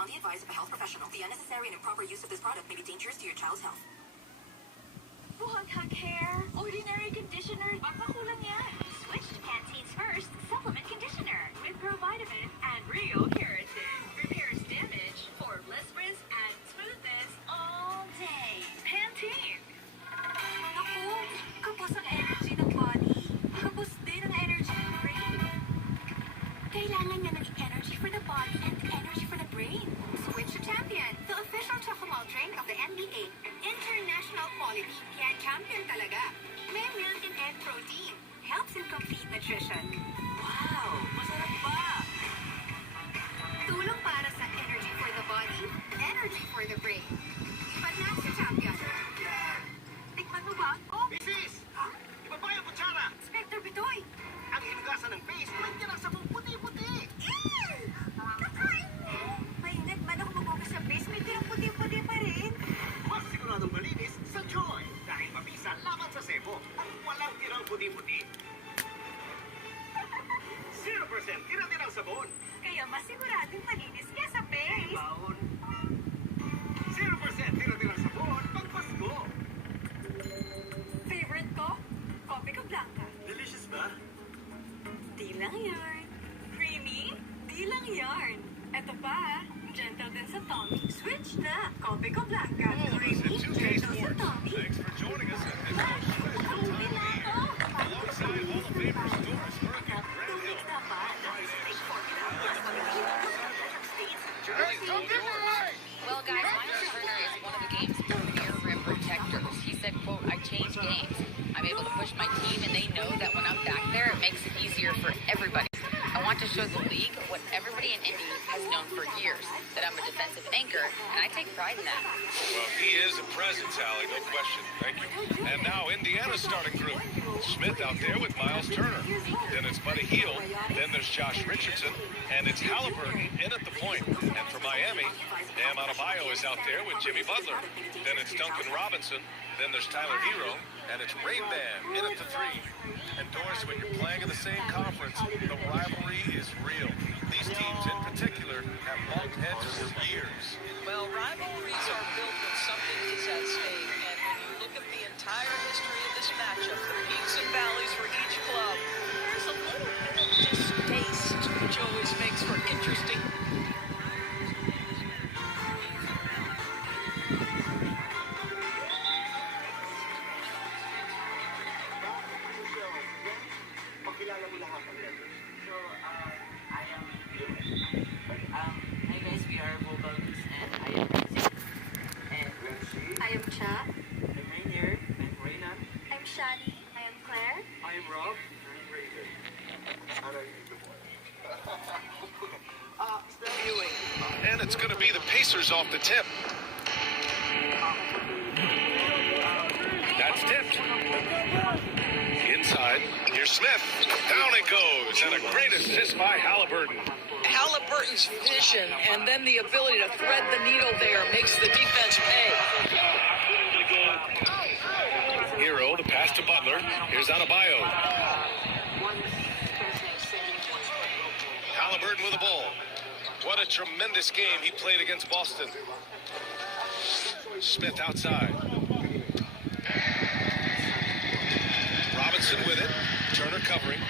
upon the advice of a health professional. The unnecessary and improper use of this product may be dangerous to your child's health. Buhaghag hair, ordinary conditioner, baka kulang yan. Switch to Pantene's first supplement conditioner with provitamin and real keratin. Repairs damage for less rinse and smoothness all day. Pantene. Naku, kapos ang energy ng body. Kapos din ang energy ng brain. Kailangan niya ng energy for the body and energy for the brain. Switch to Champion, the official chocolate drink of the NBA. International quality, kaya champion talaga. May milk and egg protein. Helps in complete nutrition. Wow! Masarap ba? Tulong para sa energy for the body, energy for the brain. Ipan na sa Champion. Tikman mo ba? Oh! Mrs! Iba ba yung kutsara? Inspector Bitoy! Ang hinugasan ng face, nandiyan ang sabong puti-puti. Mainit man ako magugas sa face, may tirang puti-puti pa rin. Mas siguradong malinis sa Joy. Dahil mabisa laban sa sebo at walang tirang puti-puti. 0% tira-tirang sabon. Kaya mas siguradong malinis niya sa face. Baon. 0% tira-tirang sabon pag Pasko. Favorite ko? Coffee ko blanca. Delicious ba? Di lang yarn. Creamy? Di lang yarn. Eto pa, gentle din sa tummy. Switch na. Coffee ko blanca. Creamy, gentle sa tummy. Thanks for joining us at this Uwi na ako. alongside all the favorite stores working at Grand Hill. Well, guys, Miles Turner is one of the game's premier rim protectors. He said, quote, I change games. I'm able to push my team, and they know that when I'm back there, it makes it easier for everybody. I want to show the league what everybody in Indy has known for years, that I'm a defensive anchor, and I take pride in that. Well, he is a presence, Allie, no question. Thank you. And now Indiana's starting group. Smith out there with Miles Turner. Then it's Buddy Hield. Then there's Josh Richardson. And it's Halliburton in at the point. And for Miami, Bam Adebayo is out there with Jimmy Butler. Then it's Duncan Robinson. Then there's Tyler Hero. And it's Raymond in at the three. And Doris, when you're playing in the same conference, the rivalry is real. These teams in particular have bumped heads for years. Well, rivalries are built when something is at stake, and when you look at the entire history of this matchup, the peaks and valleys for each club, there's a little bit of distaste, which always makes for interesting. Hi guys, we are vocals and I am music. And I am Cha. I'm Rainier. I'm Reyna. I'm Shani. I am Claire. I'm Rob. I'm Raven. And it's going to be the Pacers off the tip. That's tipped. Inside, here's Smith. Down it goes. And a great assist by Halliburton. Halliburton's vision and then the ability to thread the needle there makes the defense pay. Hero, the pass to Butler. Here's Adebayo. Halliburton with the ball. What a tremendous game he played against Boston. Smith outside. Robinson with it. Turner covering.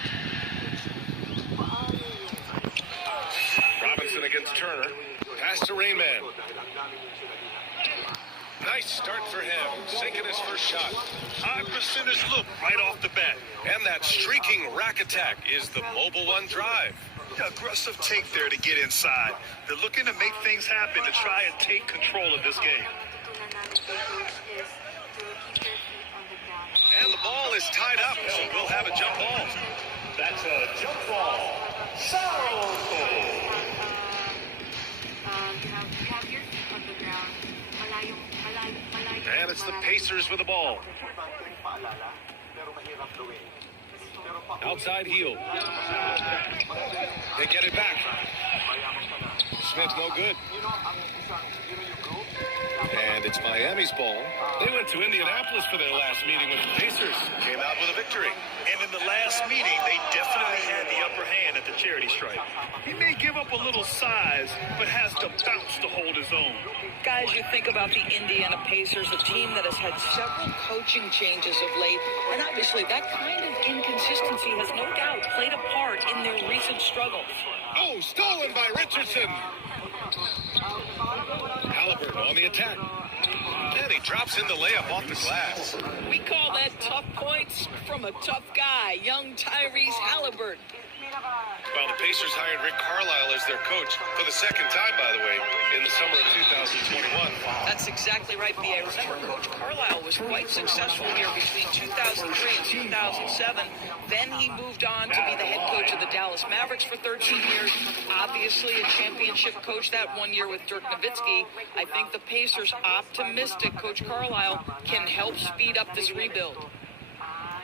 Robinson against Turner. Pass to Raymond. Nice start for him, sinking his first shot. High percentage look right off the bat. And that streaking rack attack is the Mobile One drive. Aggressive take there to get inside. They're looking to make things happen to try and take control of this game. And the ball is tied up, so we'll have a jump ball. That's a jump ball. Have your feet on the ground. Malayo. And it's the Pacers with the ball. Outside heel. They get it back. Smith no good. And it's Miami's ball. They went to Indianapolis for their last meeting with the Pacers. Came out with a victory. And in the last meeting, they definitely had the upper hand at the charity stripe. He may give up a little size, but has the bounce to hold his own. Guys, you think about the Indiana Pacers, a team that has had several coaching changes of late, and obviously that kind of inconsistency has no doubt played a part in their recent struggles. Oh, stolen by Richardson. Halliburton on the attack. And he drops in the layup off the glass. We call that tough points from a tough guy, young Tyrese Halliburton. Well, the Pacers hired Rick Carlisle as their coach for the second time, by the way, in the summer of 2021. That's exactly right, B.A. Remember, Coach Carlisle was quite successful here between 2003 and 2007. Then he moved on to be the head coach of the Dallas Mavericks for 13 years. Obviously a championship coach that 1 year with Dirk Nowitzki. I think the Pacers, optimistic Coach Carlisle, can help speed up this rebuild.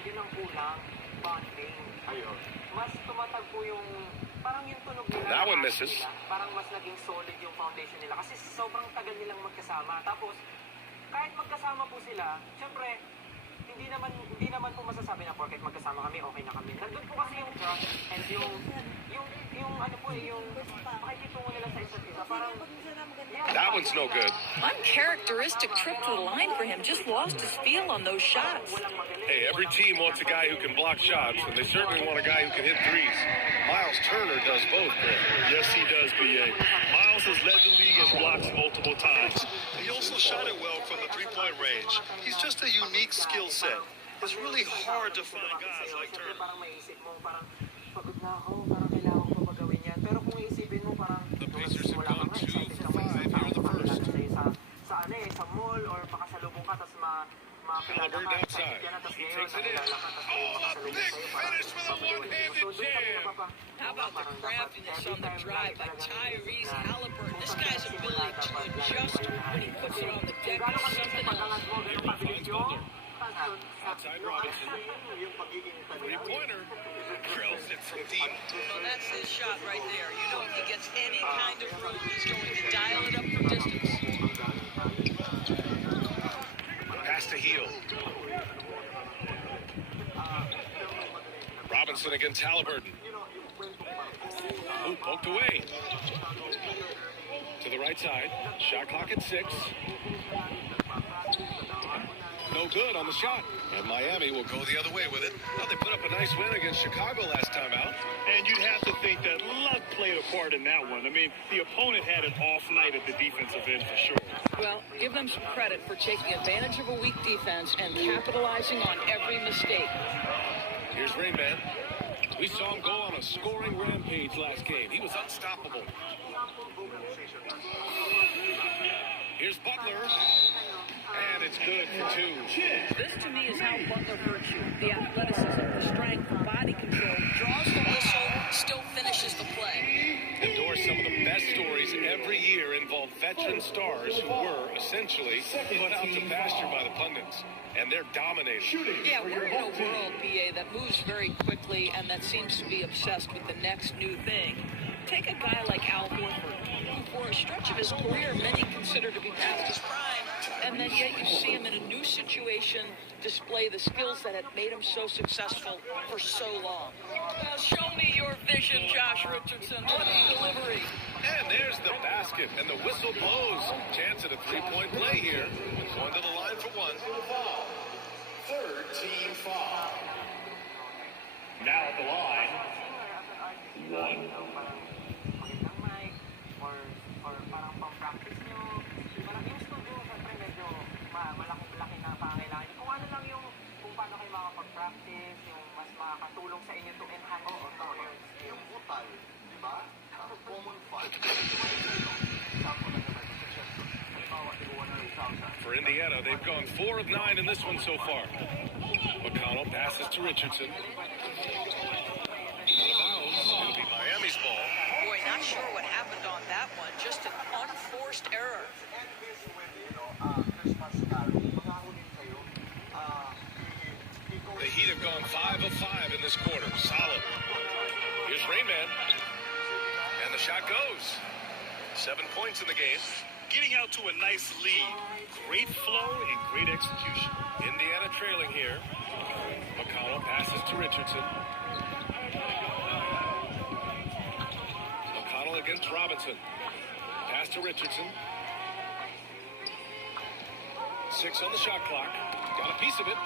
Yun ang kulang, bonding. Mas tumatagpo yung, parang yung tunog nila. That one misses. Parang mas naging solid yung foundation nila. Kasi sobrang tagal nilang magkasama. Tapos, kahit magkasama po sila, syempre, hindi naman po masasabi na porket magkasama kami, okay na kami. Nandun po kasi yung trust and yung ano po yung pakikitungo nila sa isa't isa. Parang, That one's no good. Uncharacteristic trip to the line for him. Just lost his feel on those shots. Hey, every team wants a guy who can block shots, and they certainly want a guy who can hit threes. Miles Turner does both, Greg. Yes, he does, B.A. Miles has led the league in blocks multiple times. He also shot it well from the three-point range. He's just a unique skill set. It's really hard to find guys like Turner. parang maisip mo, parang pagod na ako, parang kailangan ko pa gawin yan. Pero kung iisipin mo, parang The Pacers have wala gone ka, 2 excited for ka pa, 5 isang here in the tao first. makakilala sa'yo sa mall or pakasalubong ka, tapos makakilala Halliburton ka, outside. excited ka na, tapos He ngayon, takes it in. nakilala ka, tapos Oh, a makasalubong big sa'yo, parang finish with a one-handed So, doon kanina jam. pa, How about the parang craftiness dapat on the every drive time by talaga Tyrese na- Halliburton? This guy's ability to adjust when he puts it on the deck is something else. Here he finds Butler. Outside Robinson. Three-pointer. Drills it from deep. Well, that's his shot right there. You know, if he gets any kind of room, he's going to dial it up from distance. Pass to Heel. Robinson against Halliburton. Ooh, poked away. To the right side. Shot clock at 6. No good on the shot. And Miami will go the other way with it. Well, they put up a nice win against Chicago last time out. And you'd have to think that luck played a part in that one. I mean, the opponent had an off night at the defensive end for sure. Well, give them some credit for taking advantage of a weak defense and capitalizing on every mistake. Here's Rainman. We saw him go on a scoring rampage last game. He was unstoppable. Here's Butler. And it's good for 2. This, to me, is how Butler hurts you. The athleticism, the strength, the body control. Draws the whistle, still finishes the play. Endorse some of the best stories every year involve veteran stars who were, essentially, put out to pasture by the pundits. And they're dominating. Yeah, we're in a world, BA, that moves very quickly and that seems to be obsessed with the next new thing. Take a guy like Al Horford, who for a stretch of his career many consider to be past his prime, and then yet you see him in a new situation display the skills that had made him so successful for so long. Well, show me your vision, Josh Richardson. What a delivery. And there's the basket, and the whistle blows. Chance at a three-point play here. Going to the line for 1. Third team foul. Now at the line, 1. magandang mic or parang pang-practice nyo. Parang yung studio, syempre medyo malaki-laki na pangailangan. Kung ano lang yung kung paano kayo makapag-practice, yung mas makakatulong sa inyo to enhance your skills. Yung butal, di ba? Common fund. For Indiana, they've gone 4 of 9 in this one so far. McConnell passes to Richardson. It'll be Miami's ball. Boy, not sure what happened on that one. Just an unforced error. The Heat have gone 5 of 5 in this quarter. Solid. Here's Rainman. And the shot goes. 7 points in the game. getting out to a nice lead. Great flow and great execution. Indiana trailing here. McConnell passes to Richardson. McConnell against Robinson. Pass to Richardson. 6 on the shot clock. Got a piece of it.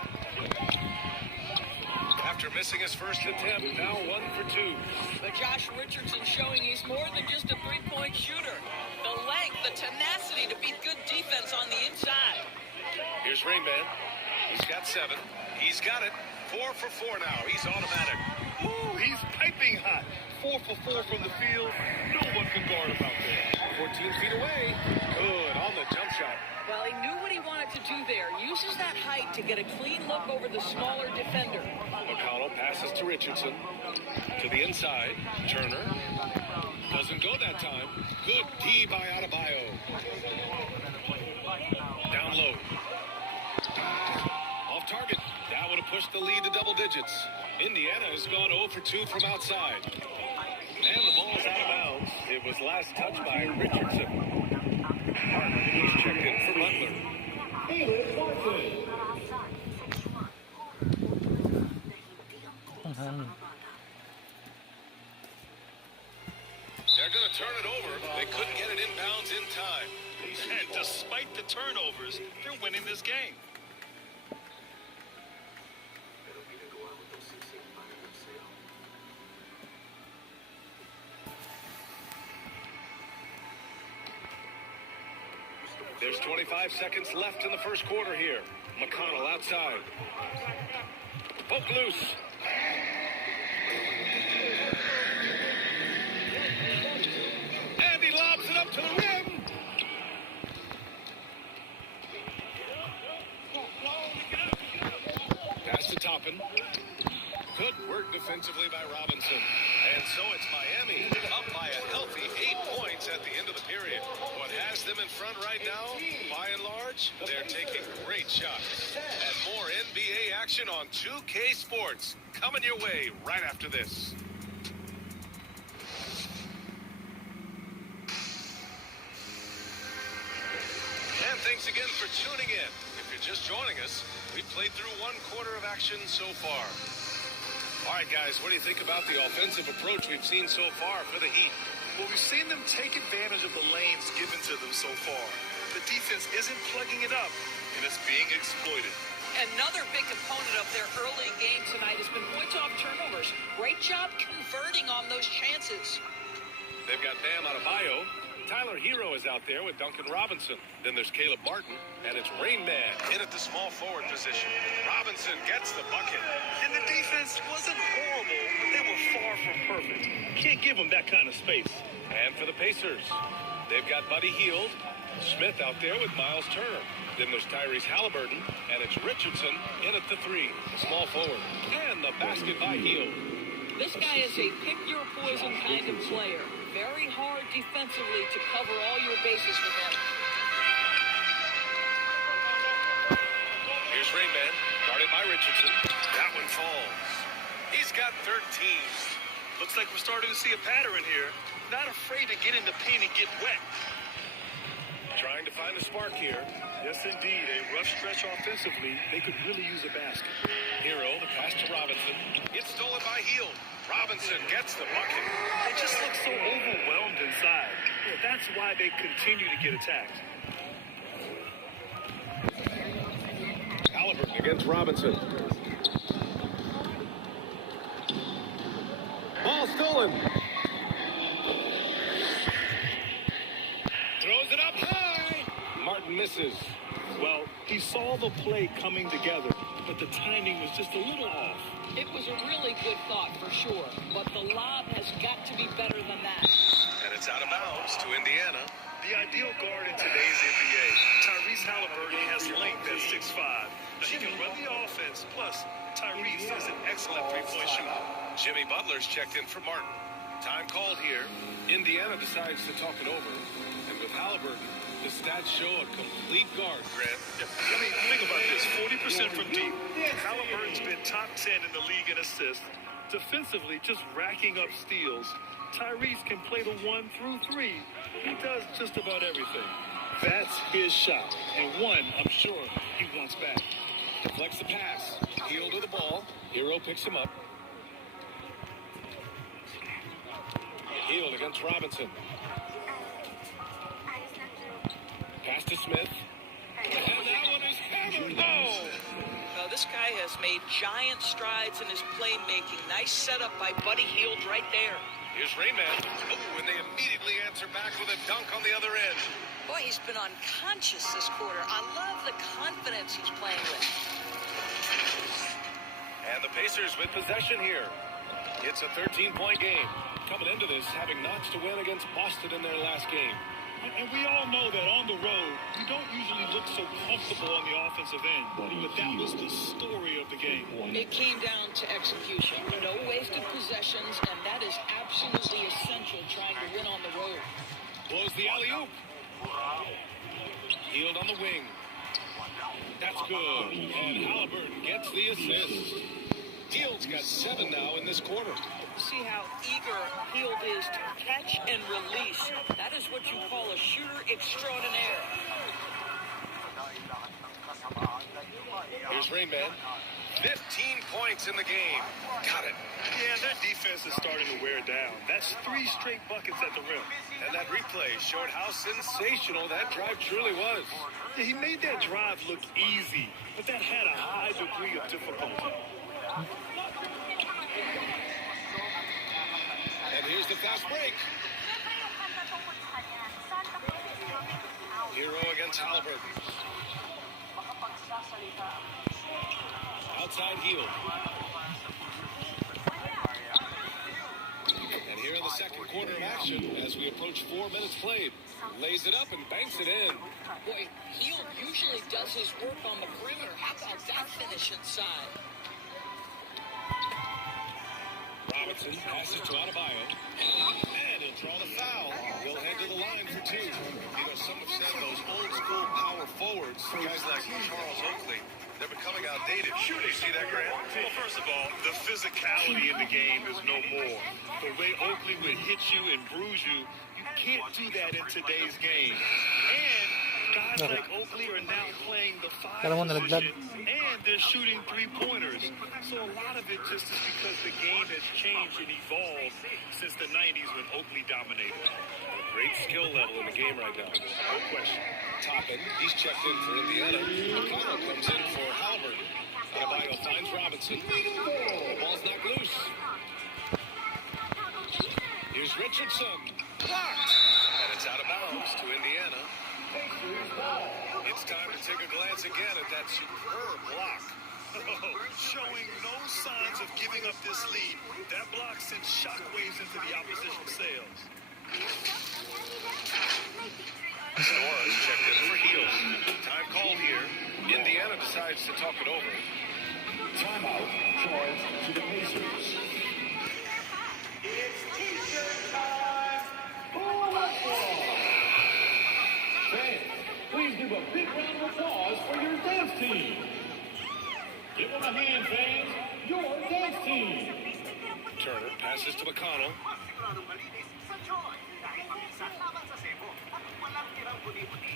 After missing his first attempt, now 1 for 2. But Josh Richardson showing he's more than just a three-point shooter. The length, the tenacity to beat good defense on the inside. Here's Rainman. He's got 7. He's got it. 4 for 4 now. He's automatic. Ooh, he's piping hot. 4 for 4 from the field. No one can guard him out there. 14 feet away. Good on the jump shot. Well, he knew what he wanted to do there. Uses that height to get a clean look over the smaller defender. McConnell passes to Richardson. To the inside. Turner. Doesn't go that time. Good D by Adebayo. Down low. Off target. That would have pushed the lead to double digits. Indiana has gone 0 for 2 from outside. And the ball's out of bounds. It was last touched by Richardson. He's checked in for Butler. They're going to turn it over. They couldn't get it inbounds in time. And despite the turnovers, they're winning this game. There's 25 seconds left in the first quarter here. McConnell outside. Poke loose. And he lobs it up to the rim. Pass to Toppin. Good work defensively by Robinson. And so it's Miami up by a healthy 8 points at the end of the period. What has them in front right now, by and large, they're taking great shots. And more NBA action on 2K Sports coming your way right after this. And thanks again for tuning in. If you're just joining us, we played through 1 quarter of action so far. All right, guys, what do you think about the offensive approach we've seen so far for the Heat? Well, we've seen them take advantage of the lanes given to them so far. The defense isn't plugging it up, and it's being exploited. Another big component of their early game tonight has been points off turnovers. Great job converting on those chances. They've got Bam Adebayo. Tyler Hero is out there with Duncan Robinson. Then there's Caleb Martin, and it's Rain Man in at the small forward position. Robinson gets the bucket. And the defense wasn't horrible, but they were far from perfect. Can't give them that kind of space. And for the Pacers, they've got Buddy Hield, Smith out there with Miles Turner. Then there's Tyrese Halliburton, and it's Richardson in at the 3, the small forward. And the basket by Hield. This guy is a pick-your-poison kind of player. Very hard defensively to cover all your bases with him. Here's Rainman, guarded by Richardson. That one falls. He's got 13. Looks like we're starting to see a pattern here. Not afraid to get in the paint and get wet. Trying to find a spark here. Yes, indeed. A rough stretch offensively. They could really use a basket. Hero, the pass to Robinson. It's stolen by Hield. Robinson gets the bucket. They just look so overwhelmed inside. That's why they continue to get attacked. Halliburton against Robinson. Ball stolen. Throws it up high. Martin misses. Well, he saw the play coming together, but the timing was just a little off. It was a really good thought for sure, but the lob has got to be better than that. And it's out of bounds to Indiana. The ideal guard in today's NBA, Tyrese Halliburton, has length at 6'5". Now, he can run the offense, plus Tyrese is an excellent three-point shooter. Jimmy Butler's checked in for Martin. Time called here. Indiana decides to talk it over. And with Halliburton, the stats show a complete guard, Grant. I mean, think about this. 40% from deep. Halliburton's been top 10 in the league in assists. Defensively, just racking up steals. Tyrese can play the 1 through 3. He does just about everything. That's his shot, and one I'm sure he wants back. Deflects the pass. Heel to the ball. Hero picks him up. Healed against Robinson. Pass to Smith. And that one is hammered home. Now, this guy has made giant strides in his playmaking. Nice setup by Buddy Hield right there. Here's Rayman. Oh, and they immediately answer back with a dunk on the other end. Boy, he's been unconscious this quarter. I love the confidence he's playing with. And the Pacers with possession here. It's a 13-point game. Coming into this, having notched a win against Boston in their last game. And we all know that on the road, you don't usually look so comfortable on the offensive end. But that was the story of the game. It came down to execution. No wasted possessions, and that is absolutely essential trying to win on the road. Blows the alley-oop. Healed on the wing. That's good. And Halliburton gets the assist. Hield's got 7 now in this quarter. See how eager Hield is to catch and release. That is what you call a shooter extraordinaire. Here's Rainman. 15 points in the game. Got it. Yeah, their defense is starting to wear down. That's 3 straight buckets at the rim. And that replay showed how sensational that drive truly was. Yeah, he made that drive look easy, but that had a high degree of difficulty. And here's the fast break. Hero against Halliburton. Outside heel. And here in the second quarter of action, as we approach 4 minutes played, lays it up and banks it in. Boy, Hield usually does his work on the perimeter. How about that finish inside? Robinson passes to Adebayo. And he'll draw the foul. He'll head to the line for 2. You know, some have said those old school power forwards, guys like Charles Oakley, they're becoming outdated. Shoot, you see that, Grant? Well, first of all, the physicality in the game is no more. The way Oakley would hit you and bruise you, you can't do that in today's game. And guys like Oakley are now playing the 5 position, and they're shooting 3-pointers. So a lot of it just is because the game has changed and evolved since the 90s when Oakley dominated. A great skill level in the game right now. No question. Toppin, he's checked in for Indiana. McConnell comes in for Halliburton. Adebayo finds Robinson. The ball's not loose. Here's Richardson. Blocked. And it's out of bounds to Indiana. It's time to take a glance again at that superb block. Showing no signs of giving up this lead. That block sends shockwaves into the opposition sails. Nora's checked in for Hield. Time called here. Indiana decides to talk it over. Timeout charged to the Pacers. It's T-shirt time. Fans, please give a big round of applause for your dance team. Give them a hand, fans. Your dance team. Turner passes to McConnell. Siguradong malinis sa Joy. Dahil mabisa laban sa Cebu at walang tirang buni-buni.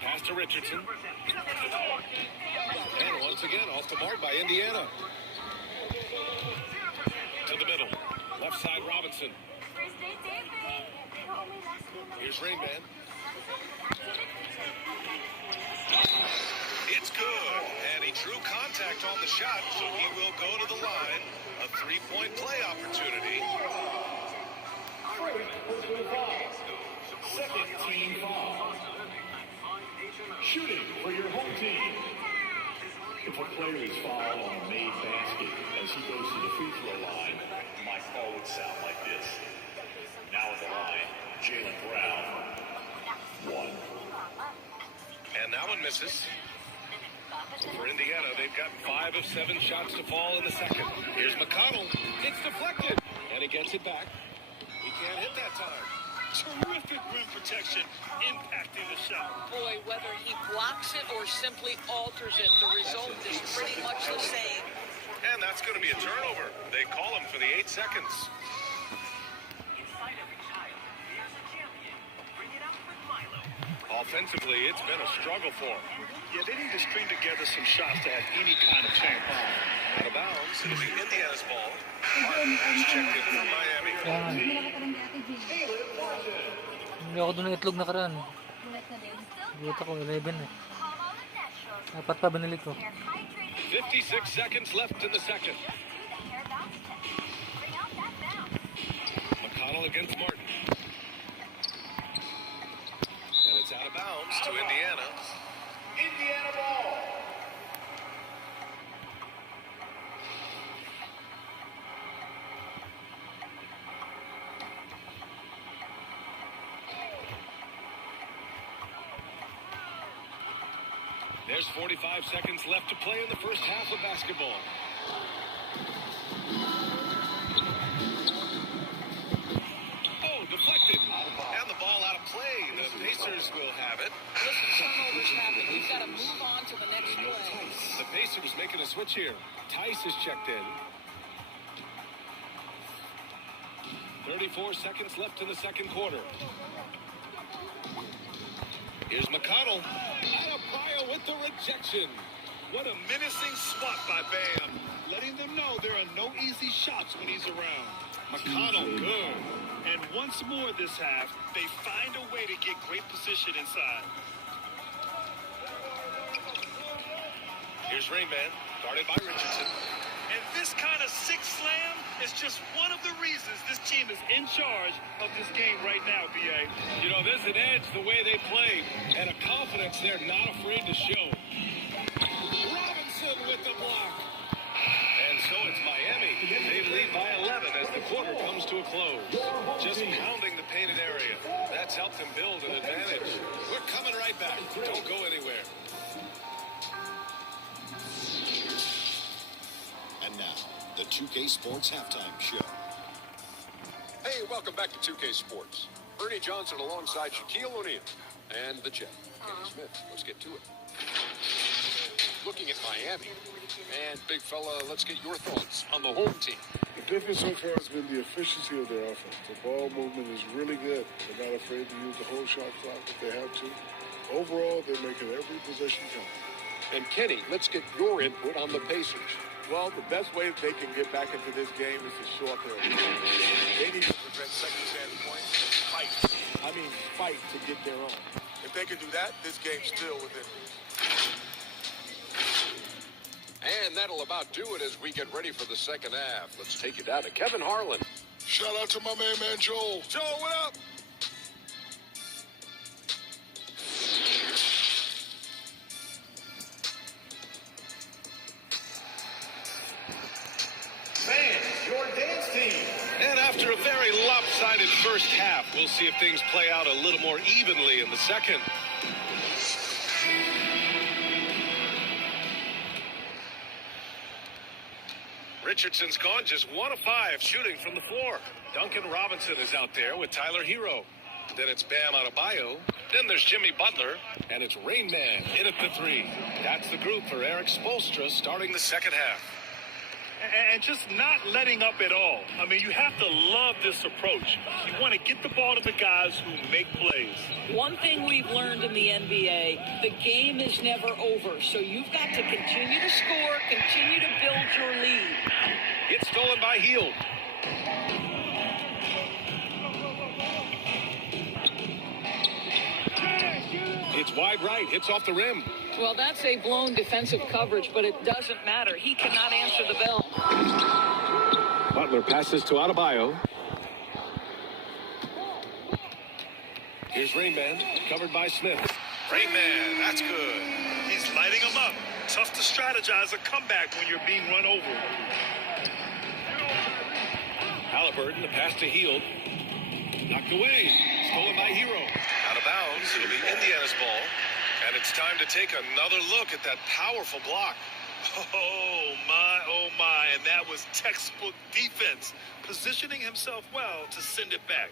Pass to Richardson. And once again, off the mark by Indiana. To the middle. Left side, Robinson. Here's Rainman. It's good. And he drew contact on the shot, so he will go to the line. A 3-point play opportunity. Second team foul. Shooting for your home team. If a player is fouled on a made basket as he goes to the free throw line, my call would sound like this. Now at the line, Jaylen Brown. 1. And that one misses. For Indiana, they've got 5 of 7 shots to fall in the second. Here's McConnell. It's deflected. And he gets it back. He can't hit that time. Terrific rim protection impacting the shot. Boy, whether he blocks it or simply alters it, the result is pretty much the same. And that's going to be a turnover. They call him for the 8 seconds. Inside every child, there's a champion. Bring it out with light. Offensively, it's been a struggle for him. Yeah, they need to string together some shots to have any kind of chance. Out of bounds, it'll be Indiana's ball. Martin has checked in for Miami. Yan. Hindi ako doon ng itlog nakaraan. Buta ko 11 eh. Dapat pa binili ko. 56 seconds left in the second. McConnell against Martin. And it's out of bounds to Indiana. Indiana ball. There's 45 seconds left to play in the first half of basketball. Oh, deflected. And the ball out of play. The Pacers will have it. Listen, turnovers happen. We've got to move on to the next play. The Pacers making a switch here. Tice is checked in. 34 seconds left in the second quarter. Here's McConnell. Adebayo with the rejection. What a menacing swat by Bam. Letting them know there are no easy shots when he's around. McConnell, good. And once more this half, they find a way to get great position inside. Here's Rayman, guarded by Richardson. And this kind of six slam is just one of the reasons this team is in charge of this game right now, B.A. You know, there's an edge the way they play, and a confidence they're not afraid to show. Robinson with the block. And so it's Miami. They lead by 11 as the quarter comes to a close. Just pounding the painted area. That's helped them build an advantage. We're coming right back. Don't go anywhere. And now, the 2K Sports Halftime Show. Hey, welcome back to 2K Sports. Ernie Johnson alongside Shaquille O'Neal and the Jet, Kenny Smith. Let's get to it. Looking at Miami. And, big fella, let's get your thoughts on the home team. The difference so far has been the efficiency of their offense. The ball movement is really good. They're not afraid to use the whole shot clock if they have to. Overall, they're making every possession count. And, Kenny, let's get your input on the Pacers. Well, the best way that they can get back into this game is to show up there. They need to prevent second chance points and fight. I mean, fight to get their own. If they can do that, this game's still within reach. And that'll about do it as we get ready for the second half. Let's take it down to Kevin Harlan. Shout out to my man Joel. Joe, what up? Fans, your dance team. And after a very lopsided first half, we'll see if things play out a little more evenly in the second. Richardson's gone just 1 of 5 shooting from the floor. Duncan Robinson is out there with Tyler Hero. Then it's Bam Adebayo. Then there's Jimmy Butler. And it's Rain Man in at the 3. That's the group for Eric Spoelstra starting the second half. And just not letting up at all. I mean, you have to love this approach. You want to get the ball to the guys who make plays. One thing we've learned in the NBA, the game is never over. So you've got to continue to score, continue to build your lead. It's stolen by Hield. It's wide right, hits off the rim. Well, that's a blown defensive coverage, but it doesn't matter. He cannot answer the bell. Butler passes to Adebayo. Here's Rainman, covered by Smith. Rainman, that's good. He's lighting them up. Tough to strategize a comeback when you're being run over. Halliburton, the pass to Hield. Knocked away. Stolen by Hero. Out of bounds. It'll be Indiana's ball. And it's time to take another look at that powerful block. Oh, my. And that was textbook defense. Positioning himself well to send it back.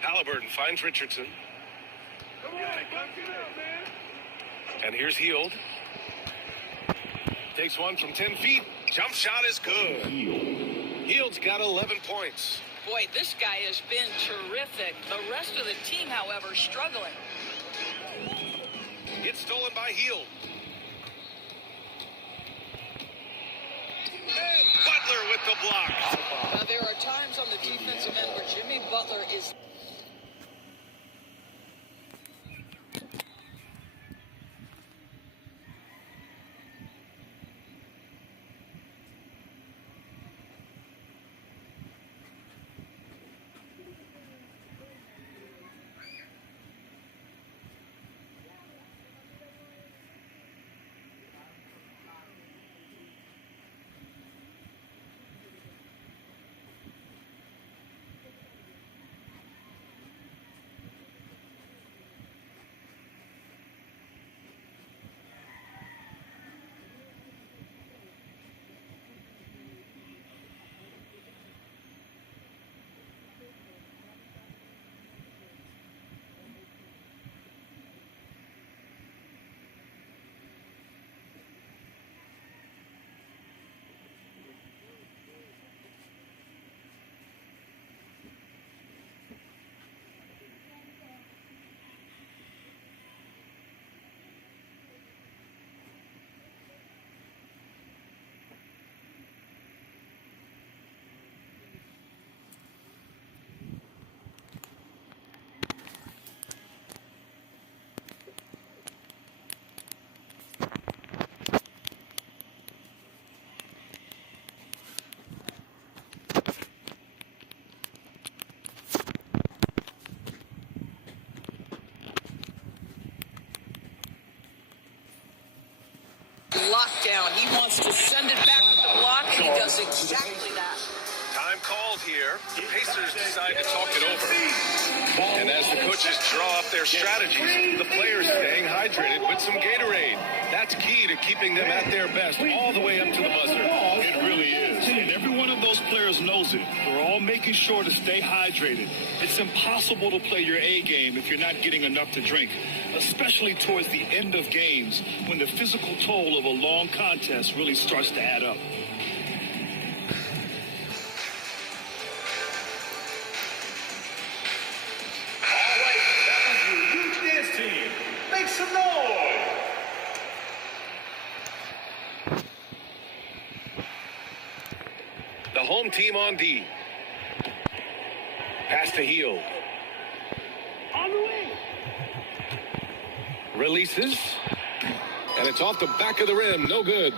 Halliburton finds Richardson. And here's Hield. Takes one from 10 feet. Jump shot is good. Hield's got 11 points. Boy, this guy has been terrific. The rest of the team, however, struggling. It's stolen by Hield. And Butler with the block. Now, there are times on the defensive end where Jimmy Butler is... Lockdown. He wants to send it back with the block, and he does exactly that. Time called here. The Pacers decide to talk it over. And as the coaches draw up their strategies, the players staying hydrated with some Gatorade. That's key to keeping them at their best all the way up to the buzzer. It really is. And every one of those players knows it. They're all making sure to stay hydrated. It's impossible to play your A game if you're not getting enough to drink, especially towards the end of games when the physical toll of a long contest really starts to add up. All right, that was your youth dance team. Make some noise. The home team on D. Pass to Hield. On the wing. Releases. And it's off the back of the rim. No good.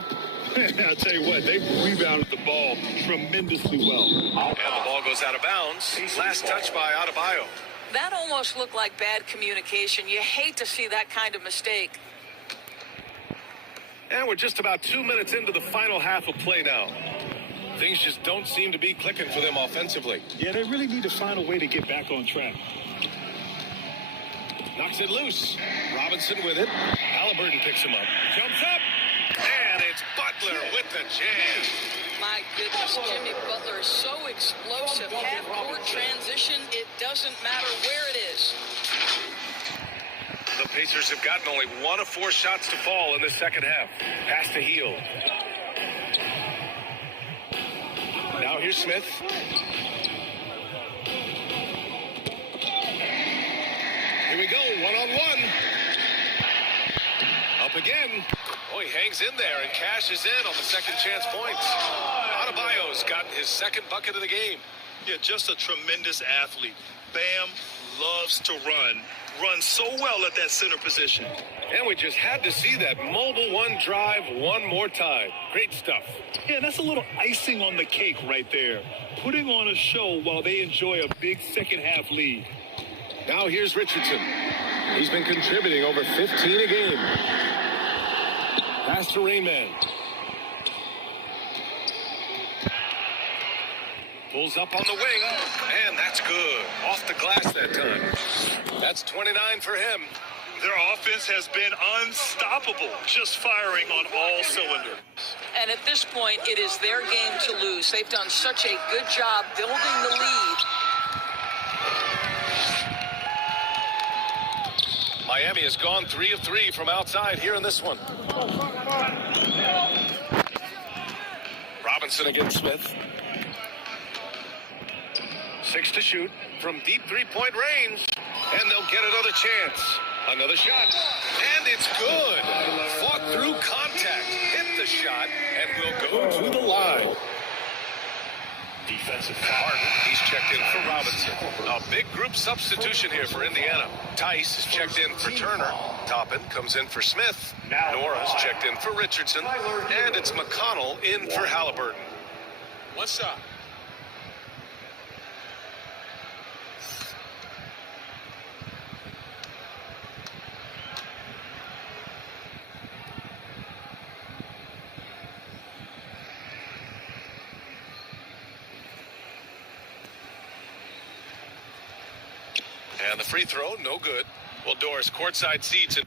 I'll tell you what, they rebounded the ball tremendously well. And the ball goes out of bounds. Last touch by Adebayo. That almost looked like bad communication. You hate to see that kind of mistake. And we're just about 2 minutes into the final half of play now. Things just don't seem to be clicking for them offensively. Yeah, they really need to find a way to get back on track. Knocks it loose. Robinson with it. Halliburton picks him up. Jumps up. And it's Butler with the jam. My goodness, Jimmy Butler is so explosive. Half-court transition, it doesn't matter where it is. The Pacers have gotten only 1 of 4 shots to fall in the second half. Pass to Hield. Now here's Smith. Here we go, one-on-one. Up again. Oh, he hangs in there and cashes in on the second chance points. Adebayo's gotten his second bucket of the game. Yeah, just a tremendous athlete. Bam loves to run. Runs so well at that center position. And we just had to see that mobile one drive one more time. Great stuff. Yeah, that's a little icing on the cake right there. Putting on a show while they enjoy a big second half lead. Now here's Richardson. He's been contributing over 15 a game. Pass to Rayman. Pulls up on the wing, and that's good. Off the glass that time. That's 29 for him. Their offense has been unstoppable, just firing on all cylinders. And at this point, it is their game to lose. They've done such a good job building the lead. Miami has gone 3 of 3 from outside here in this one. Johnson against Smith. 6 to shoot from deep three-point range. And they'll get another chance. Another shot. And it's good. Fought through contact. Hit the shot and will go to the line. Defensive Harden, he's checked in for Robinson. A big group substitution here for Indiana. Tice is checked in for Turner. Toppin comes in for Smith. Nora's checked in for Richardson. And it's McConnell in for Halliburton. What's up? And the free throw, no good. Well, Doris, courtside seats.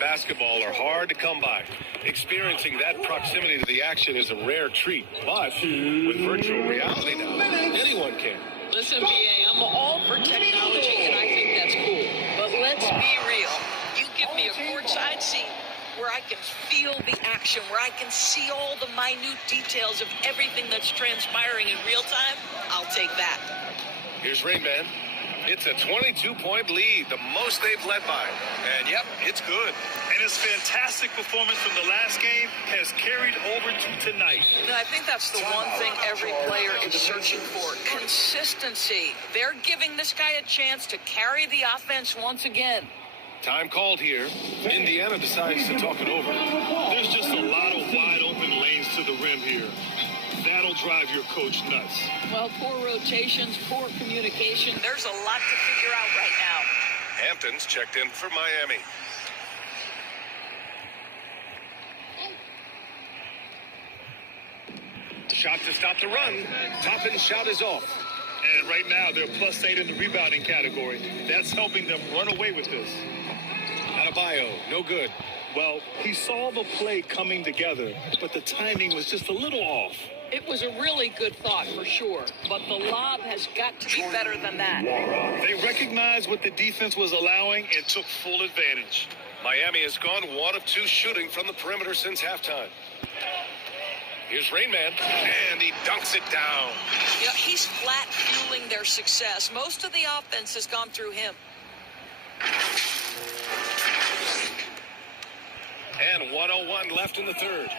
Basketball are hard to come by. Experiencing that proximity to the action is a rare treat. But with virtual reality now, anyone can. Listen, VA, I'm all for technology, and I think that's cool. But let's be real. You give me a courtside seat where I can feel the action, where I can see all the minute details of everything that's transpiring in real time, I'll take that. Here's Rain Man. It's a 22-point lead, the most they've led by. And, yep, it's good. And his fantastic performance from the last game has carried over to tonight. And I think that's the one thing every player is searching for, consistency. They're giving this guy a chance to carry the offense once again. Time called here. Indiana decides to talk it over. There's just a lot of wide open lanes to the rim here. That'll drive your coach nuts. Well, poor rotations, poor communication. There's a lot to figure out right now. Hampton's checked in for Miami. Shot to stop the run. Toppin's shot is off. And right now, they're +8 in the rebounding category. That's helping them run away with this. Adebayo, no good. Well, he saw the play coming together, but the timing was just a little off. It was a really good thought for sure, but the lob has got to be better than that. They recognized what the defense was allowing and took full advantage. Miami has gone 1 of 2 shooting from the perimeter since halftime. Here's Rain Man, and he dunks it down. Yeah, he's flat fueling their success. Most of the offense has gone through him. And 1:01 left in the third.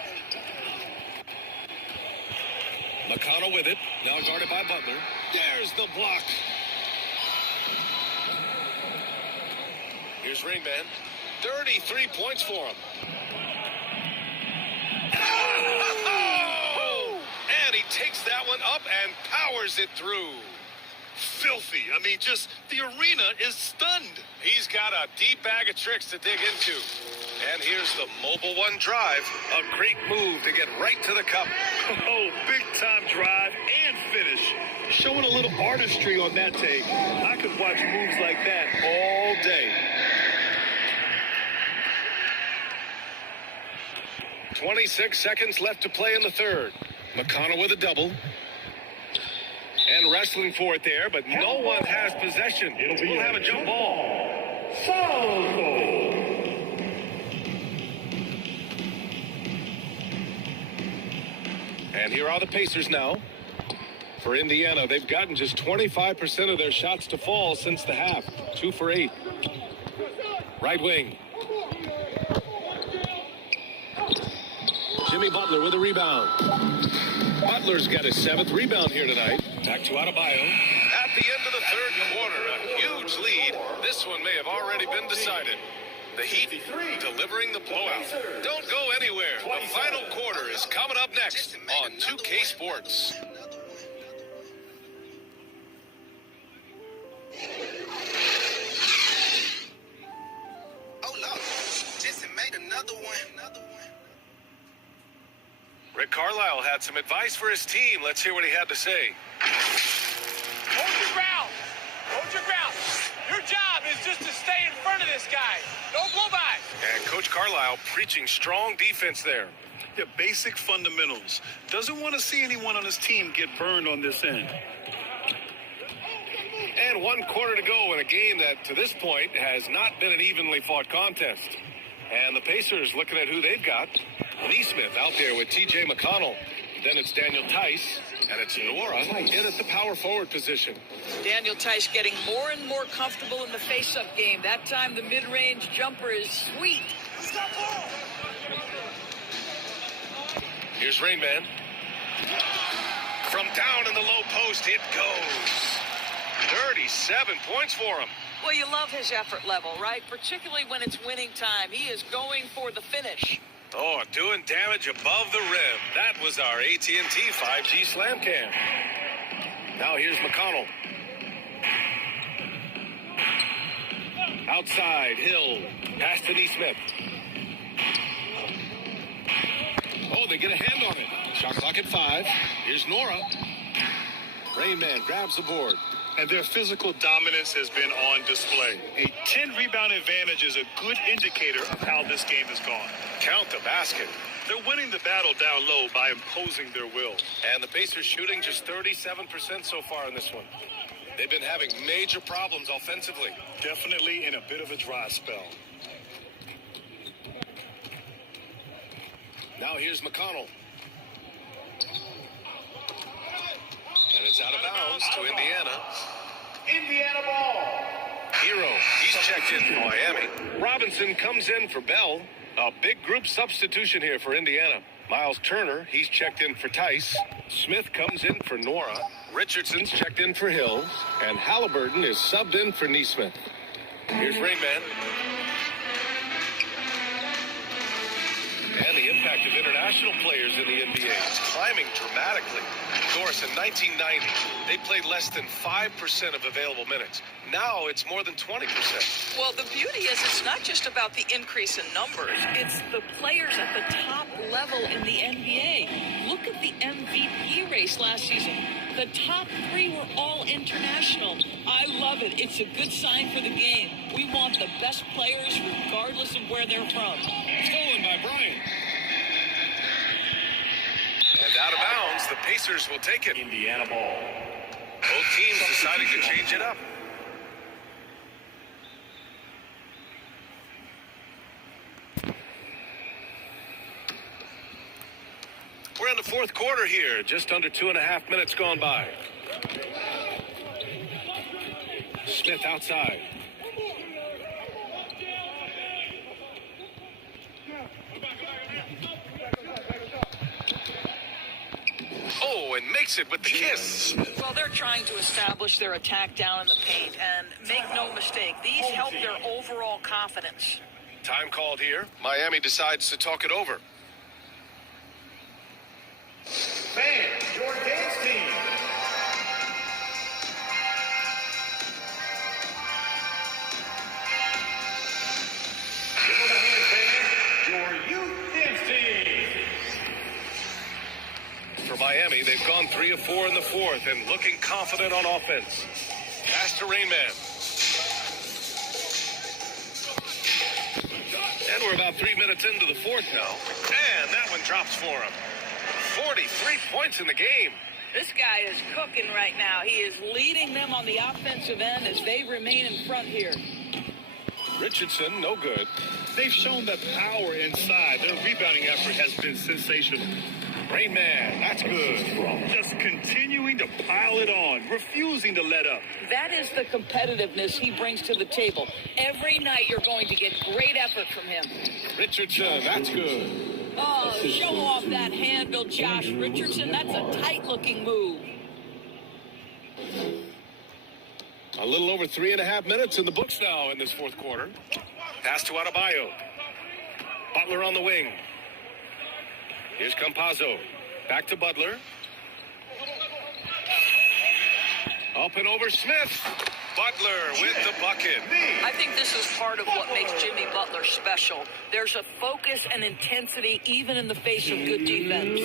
McConnell with it, now guarded by Butler. There's the block. Here's Rain Man, 33 points for him. And he takes that one up and powers it through. Filthy. I mean, just the arena is stunned. He's got a deep bag of tricks to dig into. And here's the mobile one drive. A great move to get right to the cup. Oh, big time drive and finish. Showing a little artistry on that take. I could watch moves like that all day. 26 seconds left to play in the third. McConnell with a double. And wrestling for it there, but no one has possession. We'll have a jump ball. And here are the Pacers now. For Indiana, they've gotten just 25% of their shots to fall since the half. 2 for 8. Right wing. Jimmy Butler with a rebound. Butler's got his 7th rebound here tonight. Back to Adebayo. At the end of the third quarter, a huge lead. This one may have already been decided. The Heat delivering the blowout. Don't go anywhere. The final quarter is coming up next on 2K Sports. Oh, Lord. Jesse made another one. Rick Carlisle had some advice for his team. Let's hear what he had to say. Hold your ground. Hold your ground. Your job is just to stay in front of this guy. Don't blow by. And Coach Carlisle preaching strong defense there. Yeah, basic fundamentals. Doesn't want to see anyone on his team get burned on this end. And 1 quarter to go in a game that, to this point, has not been an evenly fought contest. And the Pacers looking at who they've got. Neesmith out there with T.J. McConnell. Then it's Daniel Tice. And it's Nora in at the power forward position. Daniel Tice getting more and more comfortable in the face-up game. That time the mid-range jumper is sweet. Here's Rain Man. From down in the low post, it goes. 37 points for him. Well, you love his effort level, right? Particularly when it's winning time. He is going for the finish. Oh, doing damage above the rim. That was our AT&T 5G slam cam. Now here's McConnell. Outside, Hill. Pass to Neesmith. Oh, they get a hand on it. Shot clock at 5. Here's Nora. Rain Man grabs the board. And their physical dominance has been on display. A 10-rebound advantage is a good indicator of how this game has gone. Count the basket. They're winning the battle down low by imposing their will. And the Pacers shooting just 37% so far in this one. They've been having major problems offensively. Definitely in a bit of a dry spell. Now here's McConnell. And it's out of bounds to Indiana. Indiana ball. Hero, he's checked in for Miami. Robinson comes in for Bell. A big group substitution here for Indiana. Miles Turner, he's checked in for Tice. Smith comes in for Nora. Richardson's checked in for Hill. And Halliburton is subbed in for Neesmith. Here's Rain Man. And the impact of international players in the NBA is climbing dramatically. Of course, in 1990, they played less than 5% of available minutes. Now it's more than 20%. Well, the beauty is it's not just about the increase in numbers. It's the players at the top level in the NBA. Look at the MVP race last season. The top 3 were all international. I love it. It's a good sign for the game. We want the best players regardless of where they're from. Stolen by Bryant. And out of bounds, the Pacers will take it. Indiana ball. Both teams deciding to change it up. We're in the fourth quarter here. Just under 2.5 minutes gone by. Smith outside. Oh, and makes it with the kiss. Well, they're trying to establish their attack down in the paint, and make no mistake, these help their overall confidence. Time called here. Miami decides to talk it over. Fans, your dance team. Give them a hand, fans. Your youth dance team. For Miami, they've gone 3 of 4 in the fourth and looking confident on offense. Pass to Rain Man. And we're about 3 minutes into the fourth now. And that one drops for him. 43 points in the game. This guy is cooking right now. He is leading them on the offensive end as they remain in front here. Richardson, no good. They've shown that power inside. Their rebounding effort has been sensational. Rain Man, that's good. Just continuing to pile it on, refusing to let up. That is the competitiveness he brings to the table. Every night you're going to get great effort from him. Richardson, that's good. Oh, show off that handle, Josh Richardson. That's a tight-looking move. A little over 3.5 minutes in the books now in this fourth quarter. Pass to Adebayo. Butler on the wing. Here's Campazzo. Back to Butler. Up and over Smith. Butler with the bucket. I think this is part of what makes Jimmy Butler special. There's a focus and intensity even in the face of good defense.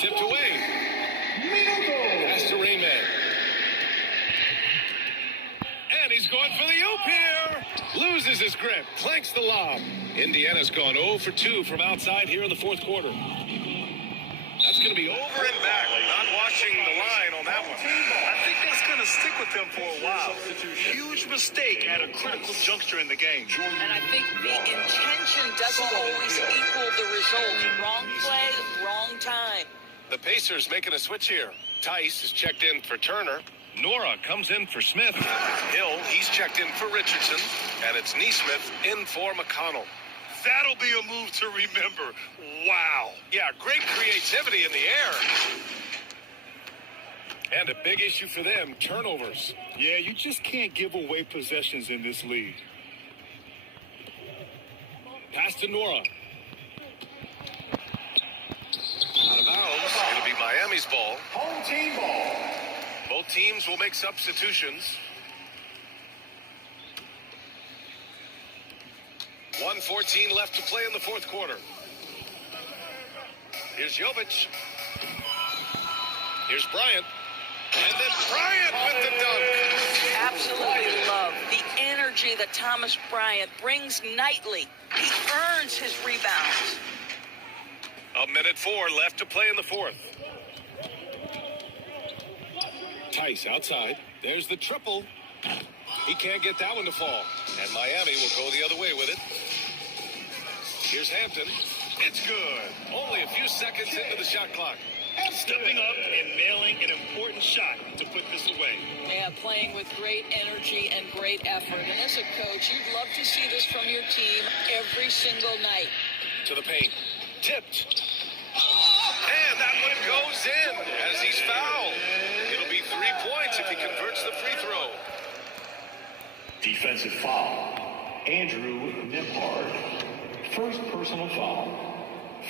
Tipped away. Pass to Rayman. And he's going for the oop here. Loses his grip. Clanks the lob. Indiana's gone 0 for 2 from outside here in the fourth quarter. That's going to be over and back. Not watching the line on that one. I think that's going to stick with them for a while. Huge mistake at a critical juncture in the game. And I think the intention doesn't always equal the result. Wrong play, wrong time. The Pacers making a switch here. Tice is checked in for Turner. Nora comes in for Smith. Hill, he's checked in for Richardson. And it's Neesmith in for McConnell. That'll be a move to remember. Wow. Yeah, great creativity in the air. And a big issue for them, turnovers. Yeah, you just can't give away possessions in this league. Pass to Nora. Out of bounds. It'll be Miami's ball. Home team ball. Both teams will make substitutions. 1:14 left to play in the fourth quarter. Here's Jovic. Here's Bryant. And then Bryant with the dunk. Absolutely love the energy that Thomas Bryant brings nightly. He earns his rebounds. 1:04 left to play in the fourth. Tice outside. There's the triple. He can't get that one to fall. And Miami will go the other way with it. Here's Hampton. It's good. Only a few seconds into the shot clock. Stepping up and nailing an important shot to put this away. Yeah, playing with great energy and great effort. And as a coach, you'd love to see this from your team every single night. To the paint. Tipped. And that one goes in as he's fouled. It'll be 3 points if he converts the free throw. Defensive foul. Andrew Nembhard. First personal foul.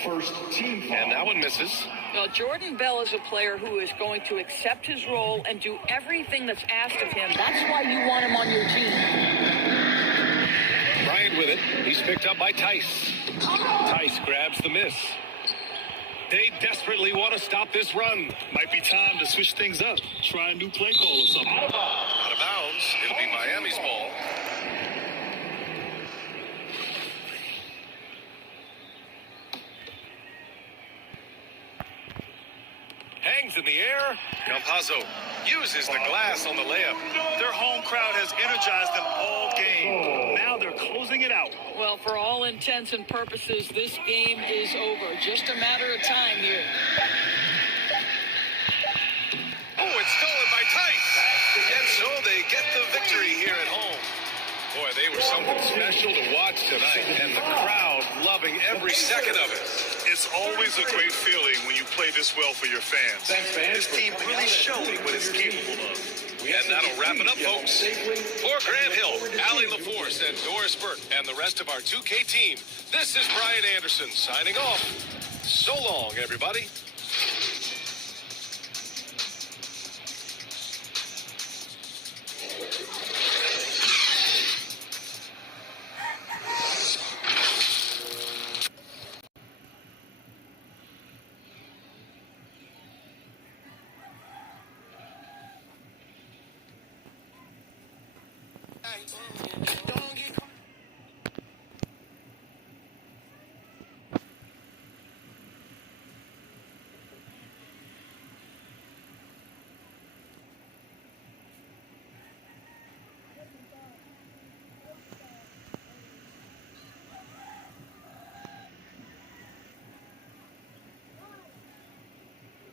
First team foul. And that one misses. Well, Jordan Bell is a player who is going to accept his role and do everything that's asked of him. That's why you want him on your team. Bryant with it. He's picked up by Tice. Tice grabs the miss. They desperately want to stop this run. Might be time to switch things up. Try a new play call or something. Out of bounds. It'll be Miami's ball. Hangs in the air. Campazzo uses the glass on the layup. Their home crowd has energized them all game. Now they're closing it out. Well, for all intents and purposes, this game is over. Just a matter of time here. Oh, it's stolen by Tice. And so they get the victory here at home. Boy, they were something special to watch tonight. And the crowd loving every second of it. It's always a great feeling when you play this well for your fans. This team really showed what it's capable of. And that'll wrap it up, folks. For Grant Hill, Allie LaForce, and Doris Burke, and the rest of our 2K team, this is Brian Anderson signing off. So long, everybody. Don't